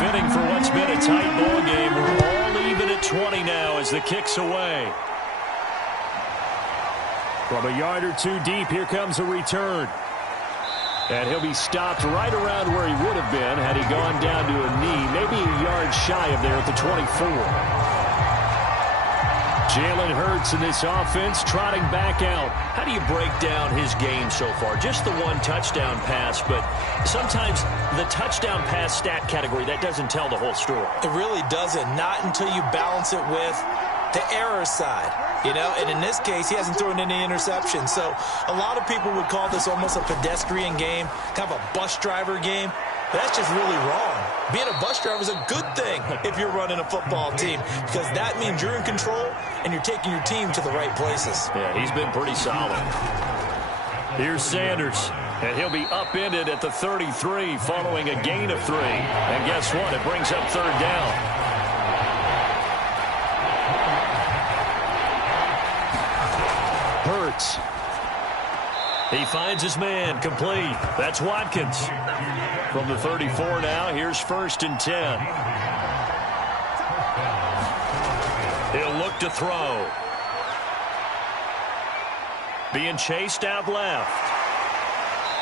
Fitting for what's been a tight ball game. We're all even at 20 now as the kick's away. From a yard or 2 deep, here comes a return. And he'll be stopped right around where he would have been had he gone down to a knee, maybe a yard shy of there at the 24. Jalen Hurts in this offense trotting back out. How do you break down his game so far? Just the 1 touchdown pass, but sometimes the touchdown pass stat category, that doesn't tell the whole story. It really doesn't, not until you balance it with the error side. You know, and in this case, he hasn't thrown any interceptions. So a lot of people would call this almost a pedestrian game, kind of a bus driver game. That's just really wrong. Being a bus driver is a good thing if you're running a football team because that means you're in control and you're taking your team to the right places. Yeah, he's been pretty solid. Here's Sanders, and he'll be upended at the 33 following a gain of 3. And guess what? It brings up 3rd down. Hurts. He finds his man, complete. That's Watkins. From the 34 now, here's 1st and 10. He'll look to throw. Being chased out left.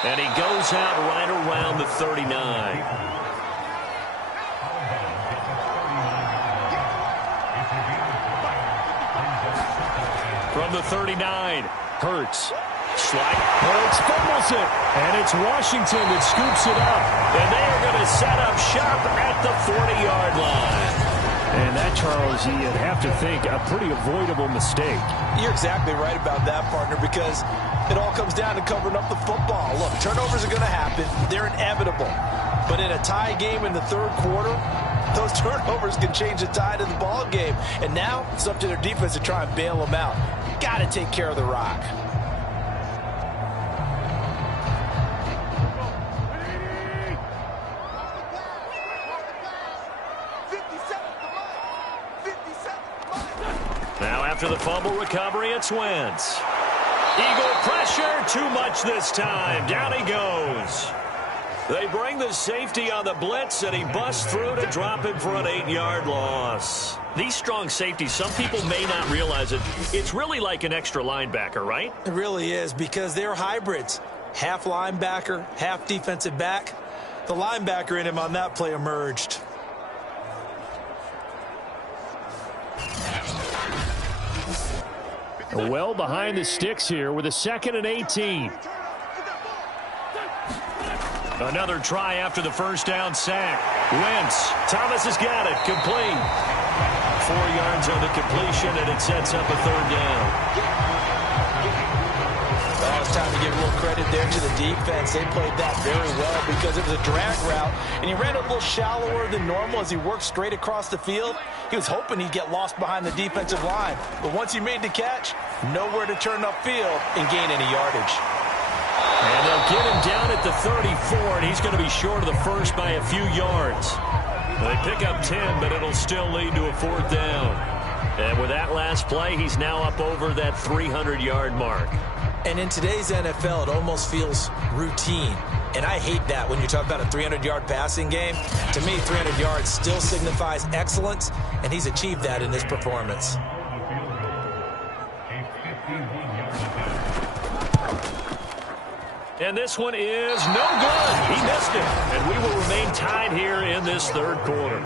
And he goes out right around the 39. From the 39, Hurts. Slide. Hurts fumbles it. And it's Washington that scoops it up. And they are going to set up shop at the 40-yard line. And that, Charles, you'd have to think a pretty avoidable mistake. You're exactly right about that, partner, because it all comes down to covering up the football. Look, turnovers are going to happen. They're inevitable. But in a tie game in the 3rd quarter, those turnovers can change the tide of the ball game. And now it's up to their defense to try and bail them out. Got to take care of the rock. Now after the fumble recovery, it's Wentz. Eagle pressure, too much this time. Down he goes. They bring the safety on the blitz, and he busts through to drop him for an 8-yard loss. These strong safeties, some people may not realize it. It's really like an extra linebacker, right? It really is because they're hybrids. Half linebacker, half defensive back. The linebacker in him on that play emerged. Well behind the sticks here with a 2nd and 18. Another try after the 1st down sack. Wentz. Thomas has got it. Complete. 4 yards on the completion, and it sets up a 3rd down. Well, it's time to give a little credit there to the defense. They played that very well because it was a drag route, and he ran a little shallower than normal as he worked straight across the field. He was hoping he'd get lost behind the defensive line, but once he made the catch, nowhere to turn upfield and gain any yardage. And they'll get him down at the 34, and he's going to be short of the 1st by a few yards. They pick up 10, but it'll still lead to a 4th down. And with that last play, he's now up over that 300-yard mark. And in today's NFL, it almost feels routine. And I hate that when you talk about a 300-yard passing game. To me, 300 yards still signifies excellence, and he's achieved that in this performance. And this one is no good. He missed it. And we will remain tied here in this third quarter.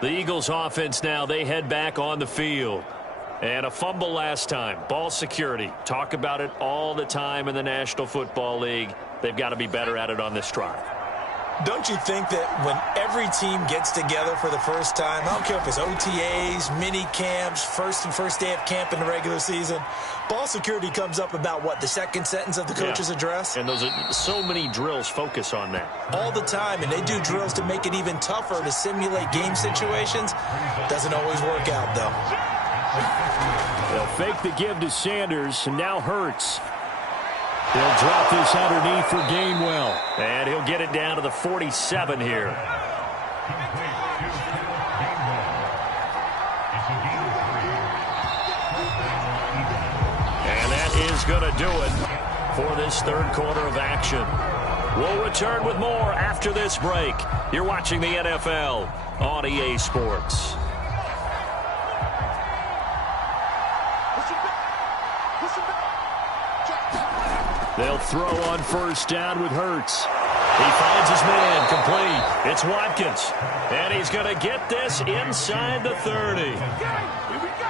The Eagles offense now, they head back on the field. And a fumble last time. Ball security. Talk about it all the time in the National Football League. They've got to be better at it on this drive. Don't you think that when every team gets together for the first time, I don't care if it's OTAs, mini camps, first day of camp in the regular season, ball security comes up about, what, the second sentence of the coach's address? And those are so many drills focus on that. All the time, and they do drills to make it even tougher to simulate game situations. Doesn't always work out, though. They'll fake the give to Sanders, and now Hurts. He'll drop this underneath for Gainwell. And he'll get it down to the 47 here. And that is going to do it for this third quarter of action. We'll return with more after this break. You're watching the NFL on EA Sports. They'll throw on first down with Hurts. He finds his man complete. It's Watkins. And he's going to get this inside the 30. Here we go.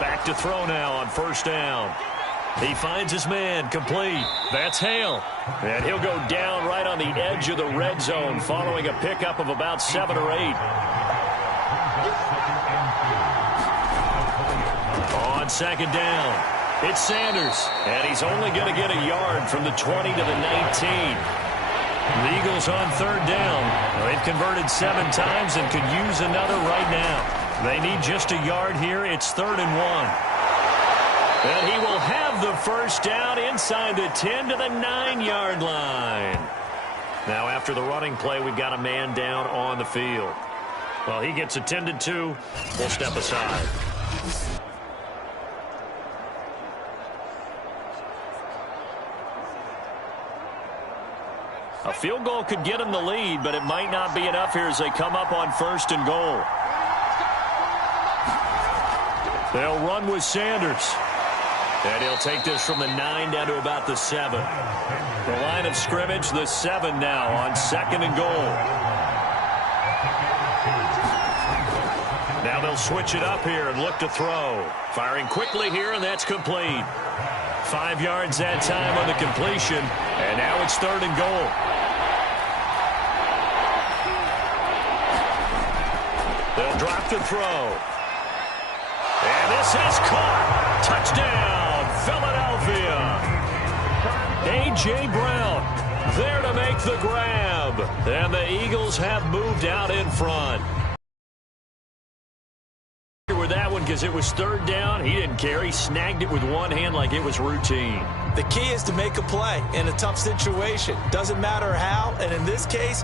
Back to throw now on first down. He finds his man complete. That's Hale. And he'll go down right on the edge of the red zone following a pickup of about 7 or 8. On second down, it's Sanders. And he's only going to get a yard from the 20 to the 19. The Eagles on third down. They've converted 7 times and could use another right now. They need just a yard here. It's 3rd and 1. And he will have the first down inside the 10 to the 9-yard line. Now, after the running play, we've got a man down on the field. Well, he gets attended to. We'll step aside. A field goal could get him the lead, but it might not be enough here as they come up on 1st and goal. They'll run with Sanders. And he'll take this from the 9 down to about the 7. The line of scrimmage, the 7 now on 2nd and goal. Now they'll switch it up here and look to throw. Firing quickly here, and that's complete. 5 yards that time on the completion. And now it's 3rd and goal. They'll drop to throw. And this is caught. Touchdown, Philadelphia. A.J. Brown there to make the grab. And the Eagles have moved out in front. With that one because it was 3rd down. He didn't care. He snagged it with one hand like it was routine. The key is to make a play in a tough situation. Doesn't matter how. And in this case,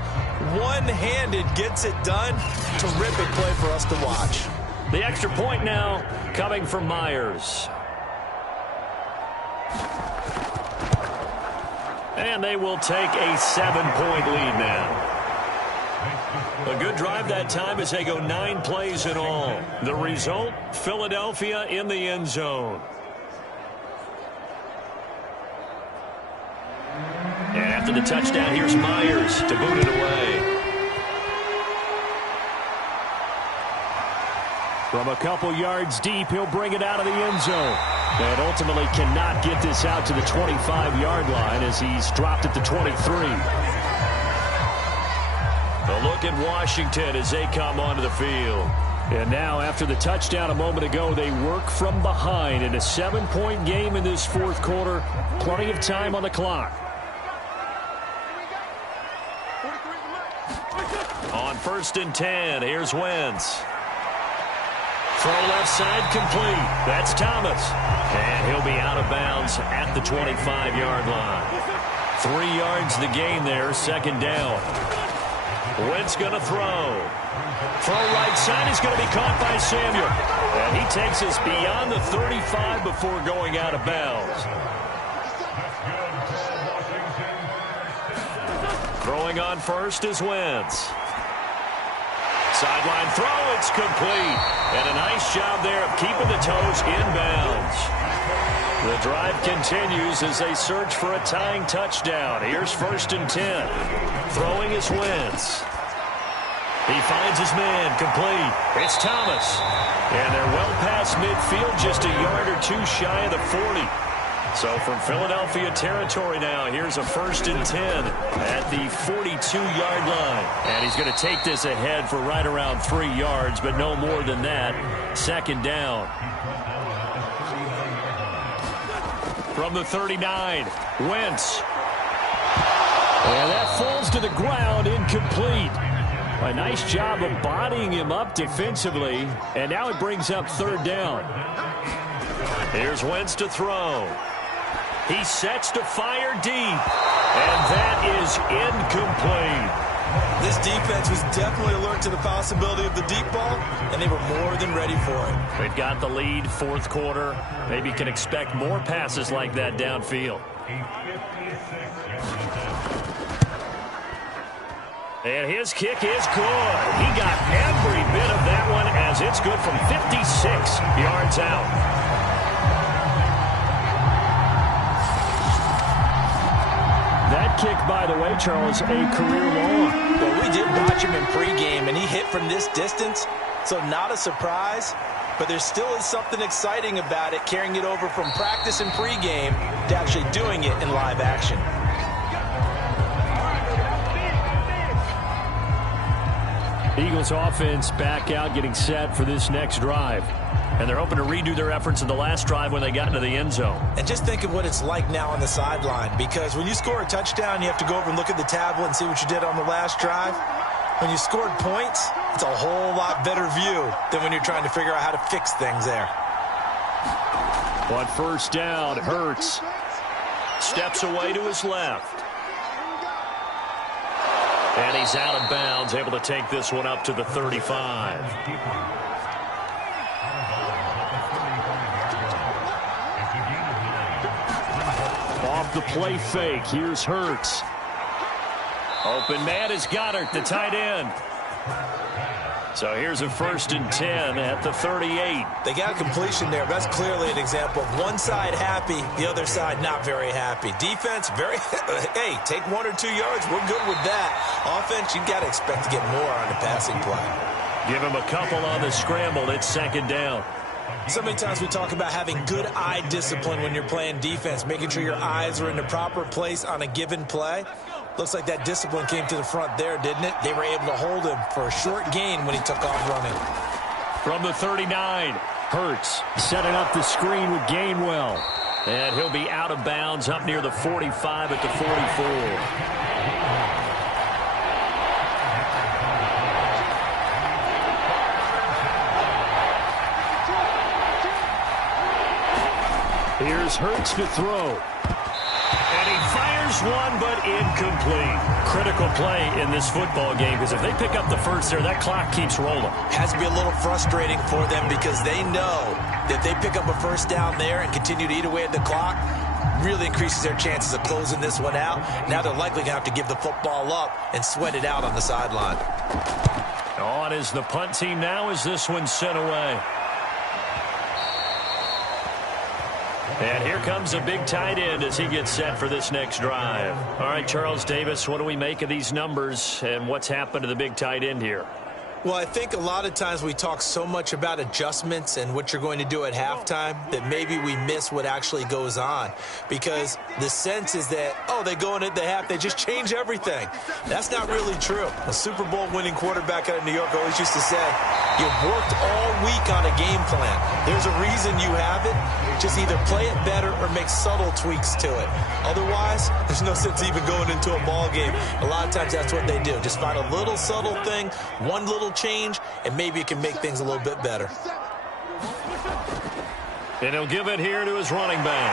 one-handed gets it done. Terrific play for us to watch. The extra point now coming from Myers. And they will take a 7-point lead now. A good drive that time as they go 9 plays in all. The result, Philadelphia in the end zone. And after the touchdown, here's Myers to boot it away. From a couple yards deep, he'll bring it out of the end zone. And ultimately cannot get this out to the 25-yard line as he's dropped at the 23. A look at Washington as they come onto the field. And now, after the touchdown a moment ago, they work from behind in a 7-point game in this fourth quarter. Plenty of time on the clock. On 1st and 10, here's Wentz. Throw left side complete. That's Thomas. And he'll be out of bounds at the 25-yard line. 3 yards the gain there, 2nd down. Wentz going to throw. Throw right side is going to be caught by Samuel. And he takes us beyond the 35 before going out of bounds. Throwing on first is Wentz. Sideline throw, it's complete. And a nice job there of keeping the toes inbounds. The drive continues as they search for a tying touchdown. Here's 1st and 10. Throwing is Wentz. He finds his man, complete. It's Thomas. And they're well past midfield, just a yard or two shy of the 40. So from Philadelphia territory now, here's a 1st and 10 at the 42-yard line. And he's going to take this ahead for right around 3 yards, but no more than that. 2nd down. From the 39, Wentz. And that falls to the ground, incomplete. A nice job of bodying him up defensively, and now it brings up 3rd down. Here's Wentz to throw. He sets to fire deep, and that is incomplete. This defense was definitely alert to the possibility of the deep ball, and they were more than ready for it. They've got the lead, 4th quarter. Maybe can expect more passes like that downfield. And his kick is good. He got every bit of that one as it's good from 56 yards out. That kick, by the way, Charles, a career long. Well, we did watch him in pregame, and he hit from this distance, so not a surprise. But there still is something exciting about it, carrying it over from practice and pregame to actually doing it in live action. Eagles offense back out, getting set for this next drive. And they're hoping to redo their efforts in the last drive when they got into the end zone. And just think of what it's like now on the sideline, because when you score a touchdown, you have to go over and look at the tablet and see what you did on the last drive. When you scored points, it's a whole lot better view than when you're trying to figure out how to fix things there. On 1st down, Hurts steps away to his left. And he's out of bounds, able to take this one up to the 35. Off the play fake, here's Hurts. Open man is Goddard, the tight end. So here's a 1st and 10 at the 38. They got a completion there. That's clearly an example of one side happy, the other side not very happy. Defense, very, hey, take 1 or 2 yards. We're good with that. Offense, you've got to expect to get more on the passing play. Give him a couple on the scramble. It's 2nd down. So many times we talk about having good eye discipline when you're playing defense, making sure your eyes are in the proper place on a given play. Looks like that discipline came to the front there, didn't it? They were able to hold him for a short gain when he took off running. From the 39, Hurts setting up the screen with Gainwell. And he'll be out of bounds up near the 45 at the 44. Here's Hurts to throw. And he fires one, but incomplete. Critical play in this football game, because if they pick up the first there, that clock keeps rolling. Has to be a little frustrating for them, because they know that if they pick up a 1st down there and continue to eat away at the clock, really increases their chances of closing this one out. Now they're likely going to have to give the football up and sweat it out on the sideline. On is the punt team now as this one's sent away. And here comes a big tight end as he gets set for this next drive. All right, Charles Davis, what do we make of these numbers and what's happened to the big tight end here? Well, I think a lot of times we talk so much about adjustments and what you're going to do at halftime that maybe we miss what actually goes on, because the sense is that, oh, they go in at the half, they just change everything. That's not really true. A Super Bowl winning quarterback out of New York always used to say, you've worked all week on a game plan. There's a reason you have it. Just either play it better or make subtle tweaks to it. Otherwise, there's no sense even going into a ball game. A lot of times that's what they do. Just find a little subtle thing, one little change, and maybe it can make things a little bit better. And he'll give it here to his running back.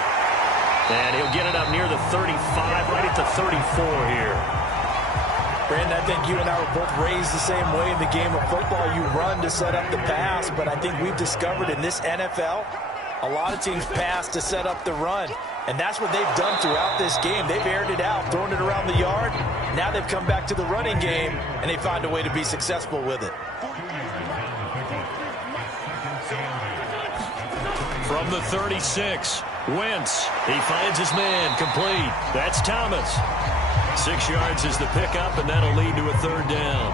And he'll get it up near the 35, right at the 34 here. Brandon, I think you and I were both raised the same way in the game of football. You run to set up the pass, but I think we've discovered in this NFL, a lot of teams pass to set up the run. And that's what they've done throughout this game. They've aired it out, thrown it around the yard. Now they've come back to the running game, and they find a way to be successful with it. From the 36, Wentz. He finds his man, complete. That's Thomas. 6 yards is the pickup, and that'll lead to a third down.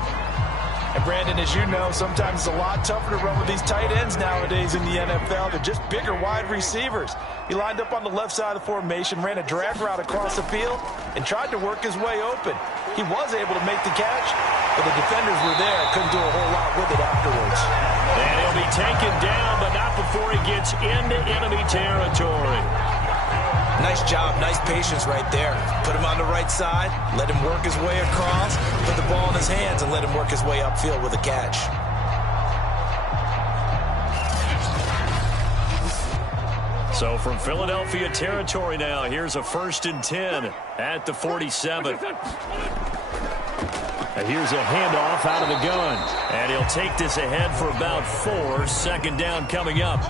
And Brandon, as you know, sometimes it's a lot tougher to run with these tight ends nowadays in the NFL. They're just bigger wide receivers. He lined up on the left side of the formation, ran a drag route across the field, and tried to work his way open. He was able to make the catch, but the defenders were there. Couldn't do a whole lot with it afterwards. And he'll be taken down, but not before he gets into enemy territory. Nice job, nice patience right there. Put him on the right side, let him work his way across, put the ball in his hands, and let him work his way upfield with a catch. So from Philadelphia territory now, here's a 1st and 10 at the 47. And here's a handoff out of the gun. And he'll take this ahead for about 4. Second down coming up.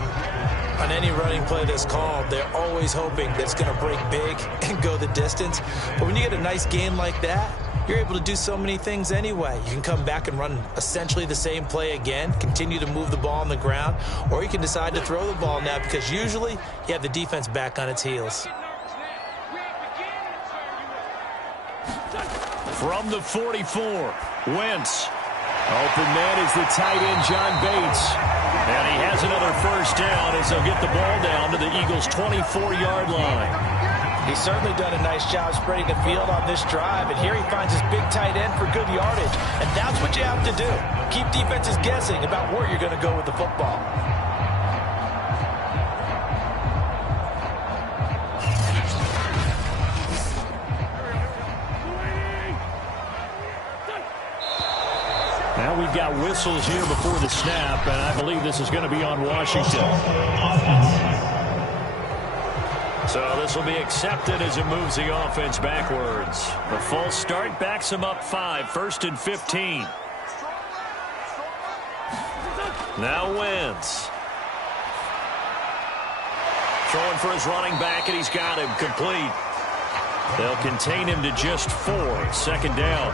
On any running play that's called, they're always hoping that it's going to break big and go the distance. But when you get a nice game like that, you're able to do so many things anyway. You can come back and run essentially the same play again, continue to move the ball on the ground, or you can decide to throw the ball now because usually you have the defense back on its heels. From the 44, Wentz. Open man is the tight end, John Bates. And he has another first down as they'll get the ball down to the Eagles' 24-yard line. He's certainly done a nice job spreading the field on this drive, and here he finds his big tight end for good yardage. And that's what you have to do. Keep defenses guessing about where you're going to go with the football. Now we've got whistles here before the snap, and I believe this is going to be on Washington. So this will be accepted as it moves the offense backwards. The false start backs him up 5, 1st and 15. Now Wentz. Throwing for his running back, and he's got him complete. They'll contain him to just 4, second down.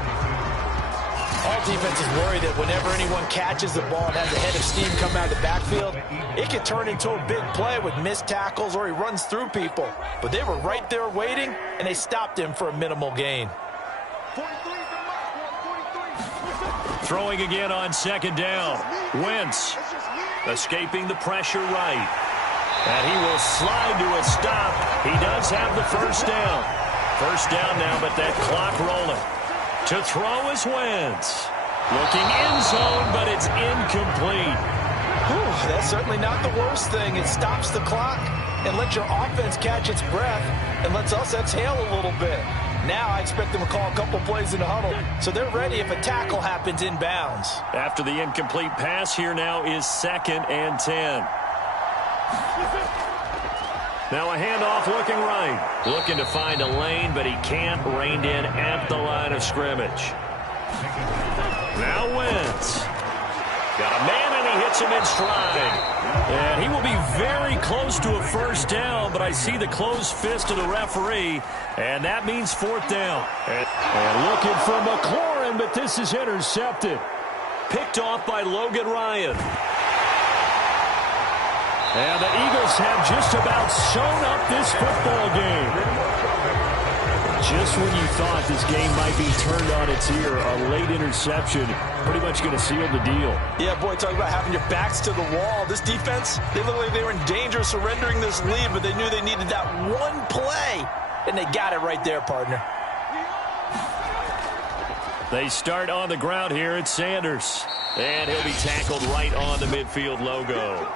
All defenses worry that whenever anyone catches the ball and has a head of steam come out of the backfield, it can turn into a big play with missed tackles or he runs through people. But they were right there waiting, and they stopped him for a minimal gain. Throwing again on second down. Wentz escaping the pressure right. And he will slide to a stop. He does have the first down. First down now, but that clock rolling. To throw is Wentz. Looking end zone, but it's incomplete. Whew, that's certainly not the worst thing. It stops the clock and lets your offense catch its breath and lets us exhale a little bit. Now I expect them to call a couple plays in the huddle, so they're ready if a tackle happens inbounds. After the incomplete pass, here now is 2nd and 10. Now a handoff looking right. Looking to find a lane, but he can't. Reined in at the line of scrimmage. Now Wentz. Got a man, and he hits him in stride. And he will be very close to a first down, but I see the closed fist of the referee, and that means 4th down. And looking for McLaurin, but this is intercepted. Picked off by Logan Ryan. And the Eagles have just about sewn up this football game. Just when you thought this game might be turned on its ear, a late interception pretty much going to seal the deal. Yeah, boy, talk about having your backs to the wall. This defense, they looked like they were in danger of surrendering this lead, but they knew they needed that one play, and they got it right there, partner. They start on the ground here at Sanders, and he'll be tackled right on the midfield logo.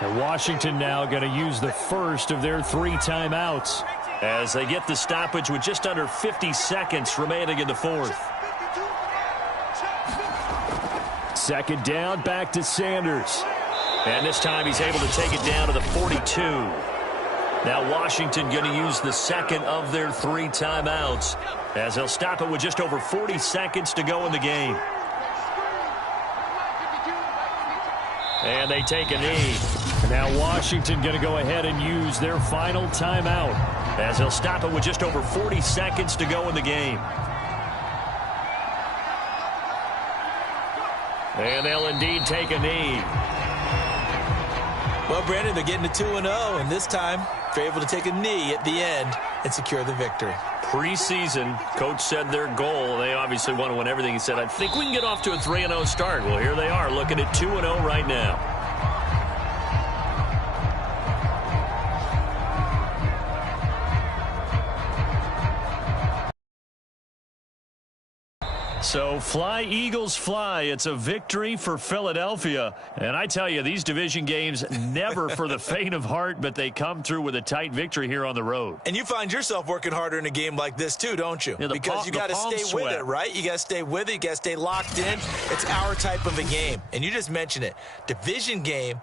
And Washington now going to use the first of their 3 timeouts as they get the stoppage with just under 50 seconds remaining in the fourth. Second down, back to Sanders. And this time he's able to take it down to the 42. Now Washington going to use the second of their 3 timeouts as they'll stop it with just over 40 seconds to go in the game. And they take a knee. Now Washington going to go ahead and use their final timeout as they'll stop it with just over 40 seconds to go in the game. And they'll indeed take a knee. Well, Brandon, they're getting to 2-0, and this time they're able to take a knee at the end and secure the victory. Preseason, coach said their goal, they obviously want to win everything. He said, I think we can get off to a 3-0 start. Well, here they are looking at 2-0 right now. So fly, Eagles, fly. It's a victory for Philadelphia. And I tell you, these division games, never for the faint of heart, but they come through with a tight victory here on the road. And you find yourself working harder in a game like this, too, don't you? Yeah, because you got to stay with it, right? You got to stay with it. You got to stay locked in. It's our type of a game. And you just mentioned it. Division game,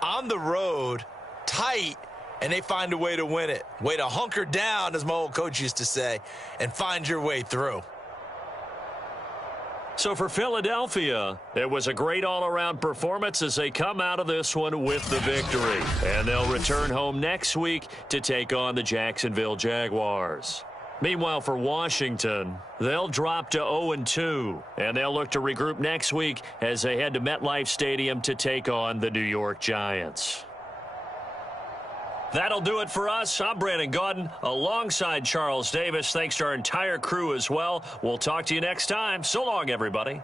on the road, tight, and they find a way to win it. Way to hunker down, as my old coach used to say, and find your way through. So for Philadelphia, it was a great all-around performance as they come out of this one with the victory. And they'll return home next week to take on the Jacksonville Jaguars. Meanwhile, for Washington, they'll drop to 0-2, and they'll look to regroup next week as they head to MetLife Stadium to take on the New York Giants. That'll do it for us. I'm Brandon Gaudin alongside Charles Davis. Thanks to our entire crew as well. We'll talk to you next time. So long, everybody.